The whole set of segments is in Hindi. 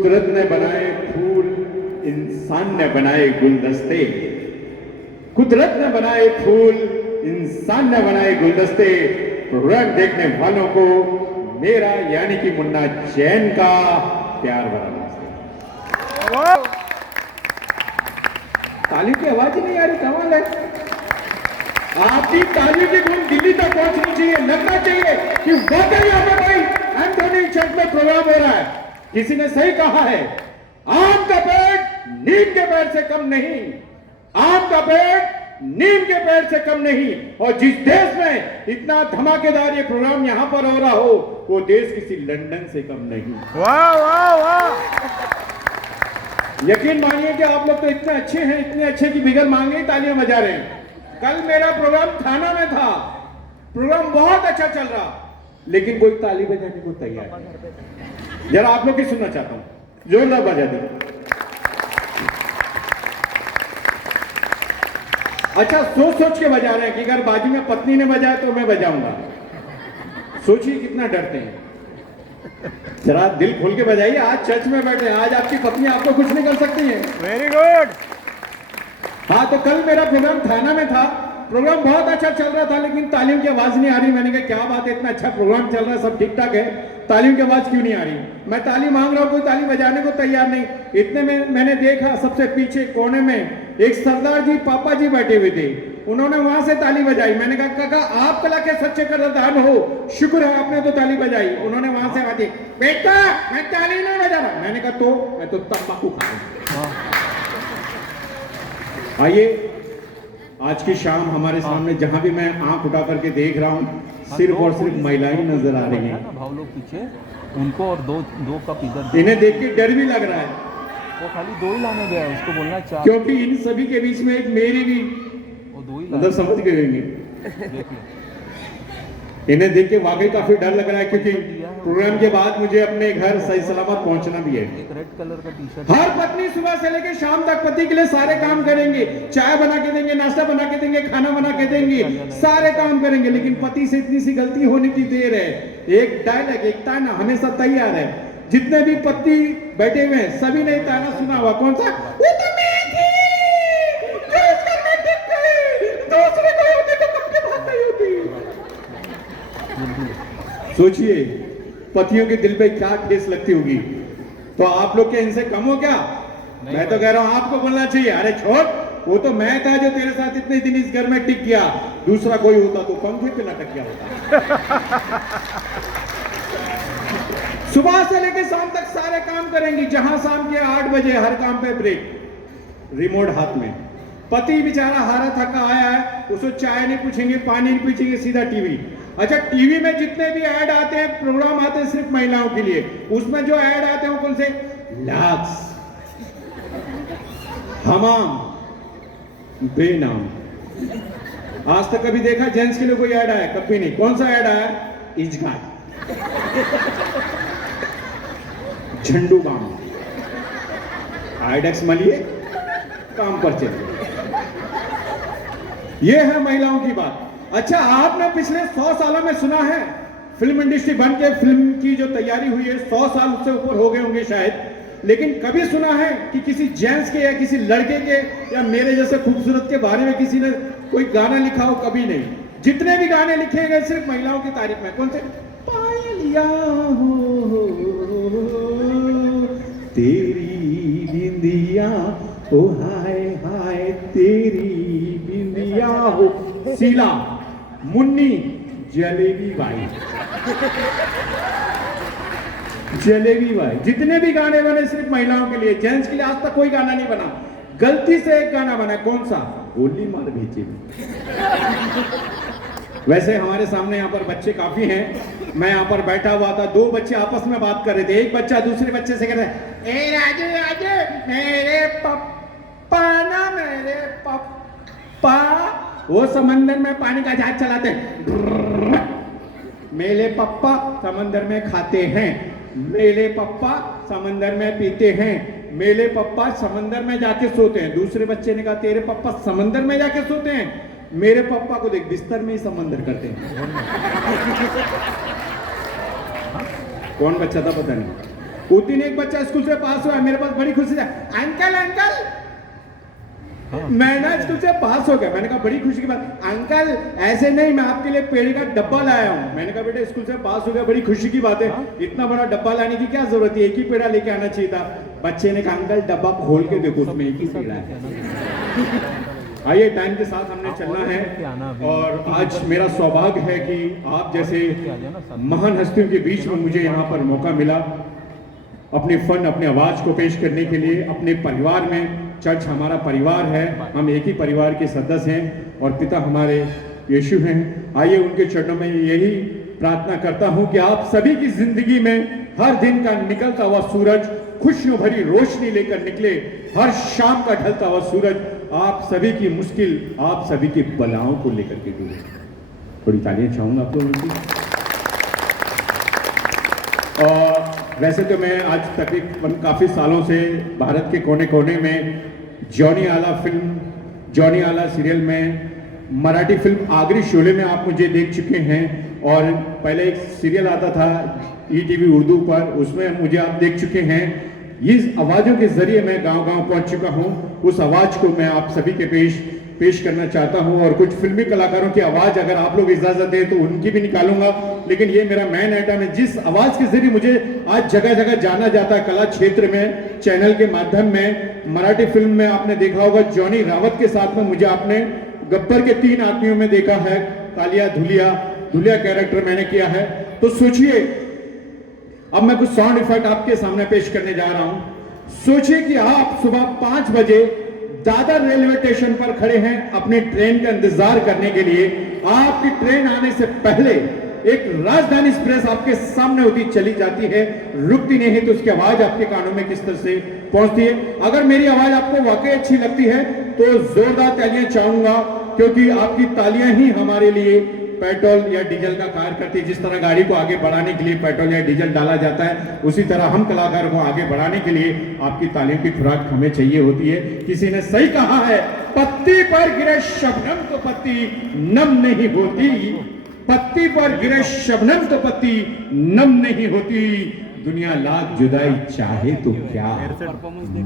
कुदरत ने बनाए फूल, इंसान ने बनाए गुलदस्ते। कुदरत ने बनाए फूल, इंसान ने बनाए गुलदस्ते। प्रोग्राम देखने वालों को मेरा यानी कि मुन्ना जैन का प्यार भरा नमस्ते। ताली की आवाज ही नहीं आ रही, कमाल है। आपकी ताली की धुन दिल्ली तक पहुंचनी चाहिए, लगना चाहिए कि वाकई यहाँ पे भाई एंथोनी चर्च में प्रोग्राम हो रहा है। किसी ने सही कहा है, आम का पेड़ नीम के पेड़ से कम नहीं, आम का पेड़ नीम के पेड़ से कम नहीं। और जिस देश में इतना धमाकेदार ये प्रोग्राम यहां पर हो रहा हो, वो देश किसी लंदन से कम नहीं। वाह वाह वाह। यकीन मानिए कि आप लोग तो इतने अच्छे हैं, इतने अच्छे की बिगड़ मांगे ही तालियां बजा रहे हैं। कल मेरा प्रोग्राम थाना में था, प्रोग्राम बहुत अच्छा चल रहा, लेकिन कोई ताली बजाने को तैयार नहीं। जरा आप लोग की सुनना चाहता हूं, जोरदार बजा दीजिए। अच्छा, सोच सोच के बजा रहे हैं कि अगर बाजू में पत्नी ने बजाया तो मैं बजाऊंगा। सोचिए कितना डरते हैं। जरा दिल खोल के बजाइए। आज चर्च में बैठे, आज आपकी पत्नी आपको कुछ नहीं कर सकती है। Very good. हाँ, तो कल मेरा प्रोग्राम थाना में था, प्रोग्राम बहुत अच्छा चल रहा था, लेकिन तालियों की आवाज नहीं आ रही। मैंने कहा क्या बात है, इतना अच्छा प्रोग्राम चल रहा है, सब ठीक ठाक है, तालियों की आवाज क्यों नहीं आ रही। मैं ताली मांग रहा हूं, कोई ताली बजाने को तैयार नहीं। इतने में मैंने देखा सबसे पीछे कोने में एक सरदार जी पापा जी बैठे हुए थे, उन्होंने वहां से ताली बजाई। मैंने कहा काका आप कला के सच्चे कदरदान हो, शुक्र है आपने तो ताली बजाई। उन्होंने वहां से आते, बेटा मैं ताली नहीं बजा रहा। मैंने कहा तो मैं तो तंबाकू खाऊंगा। आइए, आज की शाम हमारे सामने जहां भी मैं आंख उठा करके देख रहा हूं, सिर्फ और सिर्फ महिलाएं नजर आ रही हैं। भाव लोग पीछे उनको और दो कप इधर। इन्हें देख के डर भी लग रहा है, वो खाली दो ही लाने गया है, उसको बोलना चाह, क्योंकि इन सभी के बीच में एक मेरी भी वो दो ही मतलब समझ के रहेंगे। देख लो। इन्हें देख के वाकई काफी डर लग रहा है, क्योंकि प्रोग्राम के बाद मुझे अपने घर सही सलामत पहुंचना भी है। एक रेड कलर का टी शर्ट। हर पत्नी सुबह से लेकर शाम तक पति के लिए सारे काम करेंगे, चाय बना के देंगे, नाश्ता बना के देंगे, खाना बना के देंगे, सारे काम करेंगे, लेकिन पति से इतनी सी गलती होने की देर है। एक डायलॉग, एक ताना हमेशा तैयार है। जितने भी पति बैठे हुए हैं सभी ने ताना सुना हुआ, कौन सा, वो तो मैं थी, जो इस घर में टिक गई, दूसरे कोई होती तो कब के भाग गई होती। सोचिए पतियों के दिल पे क्या ठेस लगती होगी। तो आप लोग के इनसे कम हो क्या? मैं तो कह रहा हूं आपको बोलना चाहिए, अरे छोड़, वो तो मैं था जो तेरे साथ इतने दिन इस घर में टिक गया, दूसरा कोई होता तो पंखे पे लटक गया होता। सुबह से लेकर शाम तक सारे काम करेंगी, जहां शाम के 8 बजे हर काम पे ब्रेक, रिमोट हाथ में। पति बेचारा हारा थका आया है, उसको चाय नहीं पूछेंगे, पानी नहीं पूछेंगे, सीधा टीवी। अच्छा, टीवी में जितने भी ऐड आते हैं, प्रोग्राम आते हैं सिर्फ महिलाओं के लिए, उसमें जो ऐड आते हैं वो कौन से, लक्स, हमाम, बेनाम। आज तक कभी देखा जेंट्स के लिए कोई ऐड आया? कभी नहीं। कौन सा ऐड आया? इजगार, झंडू बाम, आइडेक्स मलिए, काम पर चलिए। यह है महिलाओं की बात। अच्छा, आपने पिछले 100 सालों में सुना है, फिल्म इंडस्ट्री बन के फिल्म की जो तैयारी हुई है 100 साल उससे ऊपर हो गए होंगे शायद, लेकिन कभी सुना है कि किसी जेंट्स के या किसी लड़के के या मेरे जैसे खूबसूरत के बारे में किसी ने कोई गाना लिखा हो? कभी नहीं। जितने भी गाने लिखे गए सिर्फ महिलाओं की तारीफ में। कौन से? पायलिया हो तेरी बिंदिया, ओ हाय हाय तेरी बिंदिया हो, शीला, मुन्नी, जलेबी बाई, जलेबी बाई। जितने भी गाने बने सिर्फ महिलाओं के लिए, जेंट्स के लिए आज तक कोई गाना नहीं बना। गलती से एक गाना बना, कौन सा? गोली मार भेजे। वैसे हमारे सामने यहाँ पर बच्चे काफी हैं, मैं यहाँ पर बैठा हुआ था, 2 बच्चे आपस में बात कर रहे थे। एक बच्चा दूसरे बच्चे से कह रहा है, ए राजू राजू, मेरे पप्पा ना, मेरे पप्पा वो समंदर में पानी का जहाज चलाते हैं, मेरे पप्पा समंदर में खाते हैं, मेरे पप्पा समंदर में पीते हैं, मेरे पप्पा समंदर में जाके सोते हैं। दूसरे बच्चे ने कहा, तेरे पप्पा समंदर में जाके सोते हैं? मेरे पापा को देख बिस्तर में ही समंदर करते हैं। कौन बच्चा था पता नहीं। उस दिन एक बच्चा स्कूल से पास हुआ, मेरे पास बड़ी खुशी से, अंकल अंकल मैं ना स्कूल से पास हो गया। मैंने कहा बड़ी खुशी की बात, अंकल ऐसे नहीं, मैं आपके लिए पेड़ का डब्बा लाया हूँ। मैंने कहा बेटा स्कूल से पास हो गया, बड़ी खुशी की बात है, इतना बड़ा डब्बा लाने की क्या जरूरत है, एक ही पेड़ा लेके आना चाहिए था। बच्चे ने कहा अंकल डब्बा खोल के देखो, उसमें एक ही पेड़ा है। आइए टाइम के साथ हमने चलना है, और आज मेरा सौभाग्य है कि आप जैसे महान हस्तियों के बीच में मुझे यहाँ पर मौका मिला अपने फन, अपने आवाज को पेश करने के लिए। अपने परिवार में, चर्च हमारा परिवार है, हम एक ही परिवार के सदस्य हैं और पिता हमारे यीशु हैं। आइए उनके चरणों में यही प्रार्थना करता हूं कि आप सभी की जिंदगी में हर दिन का निकलता हुआ सूरज खुशियों भरी रोशनी लेकर निकले, हर शाम का ढलता हुआ सूरज आप सभी की मुश्किल, आप सभी की बलाओं को लेकर के डूबे। थोड़ी तालियां चाहूंगा आप लोगों की। और वैसे तो मैं आज तकरीबन काफ़ी सालों से भारत के कोने कोने में जॉनी आला सीरियल में, मराठी फिल्म आगरी शोले में आप मुझे देख चुके हैं, और पहले एक सीरियल आता था ETV उर्दू पर, उसमें मुझे आप देख चुके हैं। इस आवाज़ों के जरिए मैं गांव-गांव पहुंच चुका हूं। उस आवाज़ को मैं आप सभी के पेश करना चाहता हूं, और कुछ फिल्मी कलाकारों की आवाज़ अगर आप लोग इजाज़त दें तो उनकी भी निकालूंगा, लेकिन ये मेरा मेन आइटम है। जिस आवाज़ के जरिए मुझे आज जगह जगह जाना जाता है कला क्षेत्र में, चैनल के माध्यम में। मराठी फिल्म में आपने देखा होगा जॉनी रावत के साथ में मुझे आपने गब्बर के 3 आदमियों में देखा है, कालिया धुलिया कैरेक्टर मैंने किया है। तो सोचिए, अब मैं कुछ साउंड इफेक्ट आपके सामने पेश करने जा रहा हूं। सोचिए कि आप सुबह 5 बजे दादर रेलवे स्टेशन पर खड़े हैं अपने ट्रेन का इंतजार करने के लिए। आपकी ट्रेन आने से पहले एक राजधानी एक्सप्रेस आपके सामने होती चली जाती है, रुकती नहीं है, तो उसकी आवाज आपके कानों में किस तरह से पहुंचती है। अगर मेरी आवाज आपको वाकई अच्छी लगती है तो जोरदार तालियां चाहूंगा, क्योंकि आपकी तालियां ही हमारे लिए पेट्रोल या डीजल का कार्य करती है। जिस तरह गाड़ी को आगे बढ़ाने के लिए पेट्रोल या डीजल डाला जाता है, उसी तरह हम कलाकारों को आगे बढ़ाने के लिए आपकी तालियों की खुराक हमें चाहिए होती है। किसी ने सही कहा है, पत्ती पर गिरे शबनम तो पत्ती नम नहीं होती, पत्ती पर गिरे शबनम तो पत्ती नम नहीं होती। दुनिया लाख जुदाई चाहे तो क्या,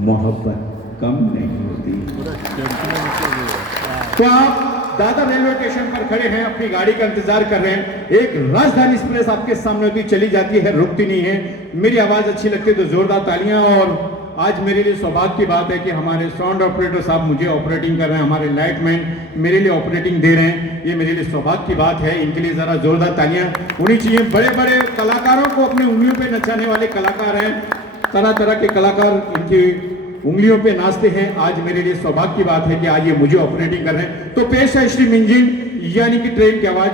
मोहब्बत कम नहीं होती। तो आप दादर रेलवे स्टेशन पर खड़े हैं, अपनी गाड़ी का इंतजार कर रहे हैं, एक राजधानी एक्सप्रेस आपके सामने होती चली जाती है, रुकती नहीं है। मेरी आवाज अच्छी लगती है तो जोरदार तालियां। और आज मेरे लिए सौभाग्य की बात है कि हमारे साउंड ऑपरेटर साहब मुझे ऑपरेटिंग कर रहे हैं, हमारे लाइटमैन मेरे लिए ऑपरेटिंग दे रहे हैं, ये मेरे लिए सौभाग्य की बात है। इनके लिए जरा जोरदार तालियां होनी चाहिए। बड़े बड़े कलाकारों को अपने उंगलियों पे नचाने वाले कलाकार हैं, तरह तरह के कलाकार इनकी उंगलियों पे नाचते हैं। आज मेरे लिए सौभाग्य की बात है कि आज ये मुझे ऑपरेटिंग कर रहे हैं। तो पेश है श्री मिंजिन, यानी कि ट्रेन की आवाज।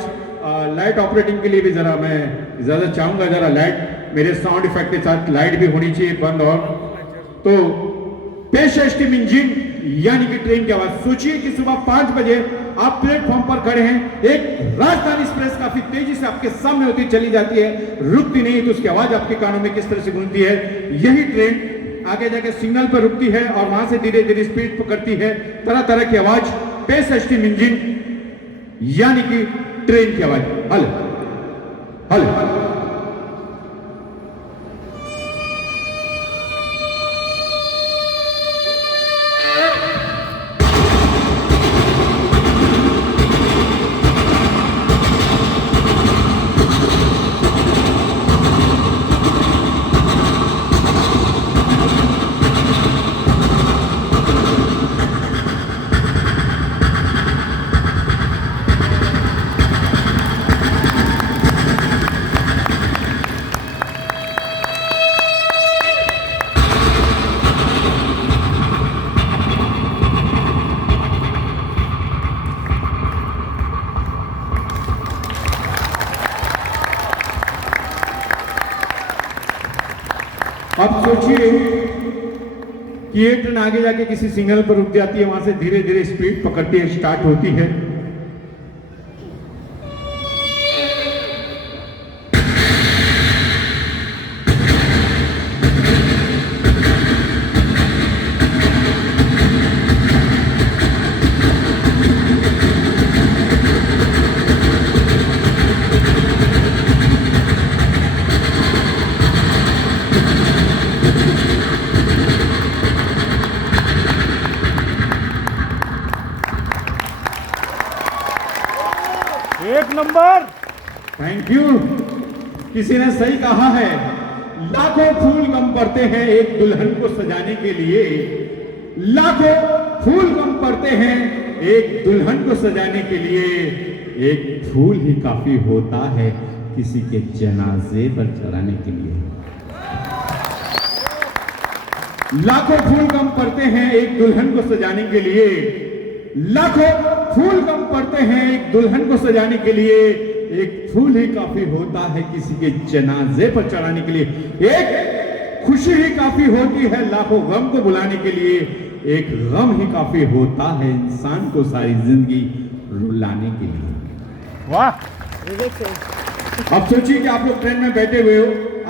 लाइट ऑपरेटिंग के लिए भी जरा मैं इजाजत चाहूंगा, जरा लाइट मेरे साउंड इफेक्ट के साथ लाइट भी होनी चाहिए बंद। और तो पेश है श्री मिंजिन, यानी कि ट्रेन की आवाज। सोचिए कि सुबह 5 बजे आप प्लेटफॉर्म पर खड़े हैं, एक राजधानी एक्सप्रेस काफी तेजी से आपके सामने होती चली जाती है, रुकती नहीं, तो उसकी आवाज आपके कानों में किस तरह से गूंजती है। यही ट्रेन आगे जाके सिग्नल पर रुकती है और वहां से धीरे धीरे स्पीड पकड़ती है, तरह तरह की आवाज। पेश है स्टीम इंजन, यानी कि ट्रेन की आवाज। हल हल अब सोचिए कि ये ट्रेन आगे जाके किसी सिग्नल पर रुक जाती है, वहां से धीरे धीरे स्पीड पकड़ती है, स्टार्ट होती है। Thank you. किसी ने सही कहा है, लाखों फूल कम पड़ते हैं एक दुल्हन को सजाने के लिए, लाखों फूल कम पड़ते हैं एक दुल्हन को सजाने के लिए, एक फूल ही काफी होता है किसी के जनाजे पर चढ़ाने के लिए। लाखों फूल कम पड़ते हैं एक दुल्हन को सजाने के लिए, लाखों फूल कम पड़ते हैं एक दुल्हन को सजाने के लिए, एक फूल ही काफी होता है किसी के जनाजे पर चढ़ाने के लिए, एक खुशी ही काफी होती है लाखों गम को बुलाने के लिए, एक गम ही काफी होता है इंसान को सारी जिंदगी रुलाने के लिए। वाह। अब सोचिए कि आप लोग ट्रेन में बैठे हुए हो,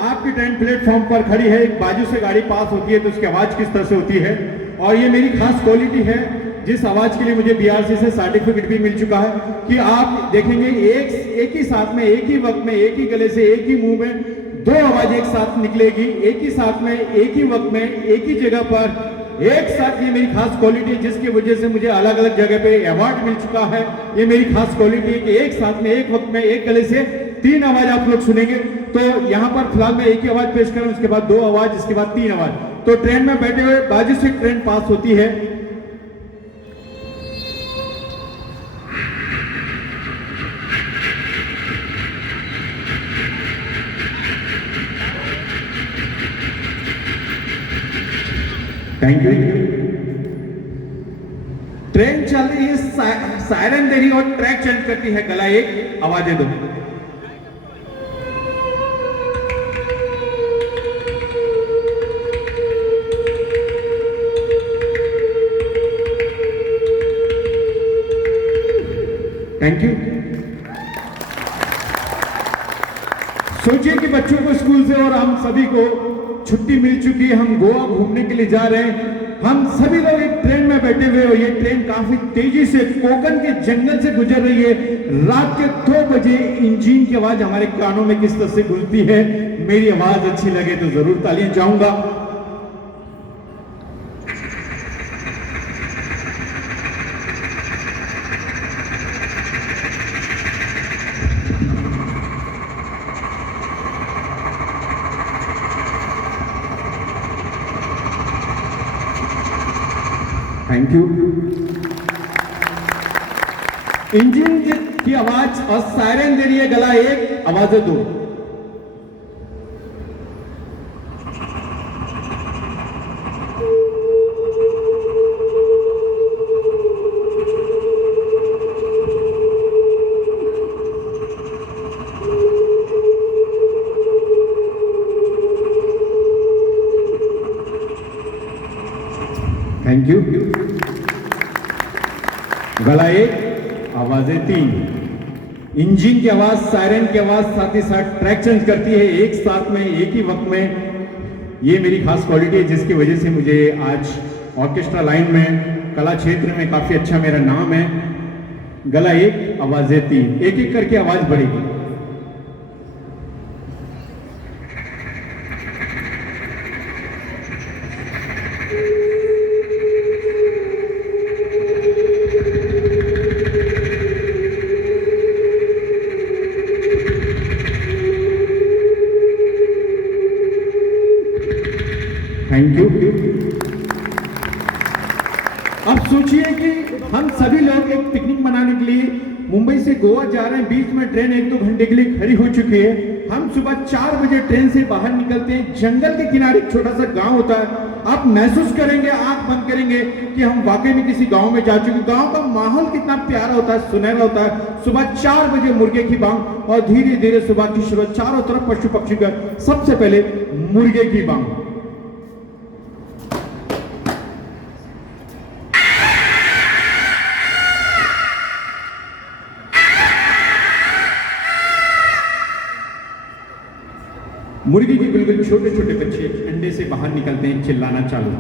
आपकी ट्रेन प्लेटफॉर्म पर खड़ी है, एक बाजू से गाड़ी पास होती है तो उसकी आवाज किस तरह से होती है, और ये मेरी खास क्वालिटी है जिस आवाज के लिए मुझे बीआरसी से सर्टिफिकेट भी मिल चुका है कि आप देखेंगे एक ही साथ में, एक ही वक्त में, एक ही गले से, एक ही मुंह में दो आवाज एक साथ निकलेगी, एक ही साथ में, एक ही वक्त में, एक ही जगह पर एक साथ। ये मेरी खास क्वालिटी है जिसकी वजह से मुझे अलग अलग जगह पे अवार्ड मिल चुका है। ये मेरी खास क्वालिटी है कि एक साथ में, एक वक्त में, एक गले से तीन आवाज आप लोग सुनेंगे। तो यहाँ पर फिलहाल मैं एक ही आवाज पेश करूं, उसके बाद दो आवाज, इसके बाद तीन आवाज। तो ट्रेन में बैठे हुए बाजू से ट्रेन पास होती है, थैंक यू। ट्रेन चल रही है, सायरन दे रही है और ट्रैक चेंज करती है, गला एक, आवाजें दो। Thank you. सोचिए कि बच्चों को स्कूल से और हम सभी को छुट्टी मिल चुकी है, हम गोवा घूमने के लिए जा रहे हैं, हम सभी लोग एक ट्रेन में बैठे हुए हो। ये ट्रेन काफी तेजी से कोकन के जंगल से गुजर रही है। रात के 2 बजे इंजन की आवाज हमारे कानों में किस तरह से गूंजती है। मेरी आवाज अच्छी लगे तो जरूर तालियां चाहूंगा। Thank you. इंजन की आवाज और सायरन दे रही है, गला एक, आवाजें दो। Thank you. गला एक, आवाजें तीन। इंजन की आवाज, सायरन की आवाज, साथ ही साथ ट्रैक चेंज करती है एक साथ में, एक ही वक्त में। ये मेरी खास क्वालिटी है जिसकी वजह से मुझे आज ऑर्केस्ट्रा लाइन में, कला क्षेत्र में काफी अच्छा मेरा नाम है। गला एक, आवाजें तीन, एक एक करके आवाज बढ़ेगी। Thank you. अब सोचिए कि हम सभी लोग एक पिकनिक मनाने के लिए मुंबई से गोवा जा रहे हैं, बीच में ट्रेन 1-2 घंटे के लिए खड़ी हो चुकी है। हम सुबह 4 बजे ट्रेन से बाहर निकलते हैं, जंगल के किनारे एक छोटा सा गांव होता है। आप महसूस करेंगे, आंख बंद करेंगे कि हम वाकई में किसी गांव में जा चुके। गांव का माहौल कितना प्यारा होता है, सुनहरा होता है। सुबह 4 बजे मुर्गे की बांग और धीरे धीरे सुबह की शुरुआत, चारों तरफ पशु पक्षी का, सबसे पहले मुर्गे की बांग। मुर्गी के बिल्कुल छोटे छोटे बच्चे अंडे से बाहर निकलते हैं, चिल्लाना चालू।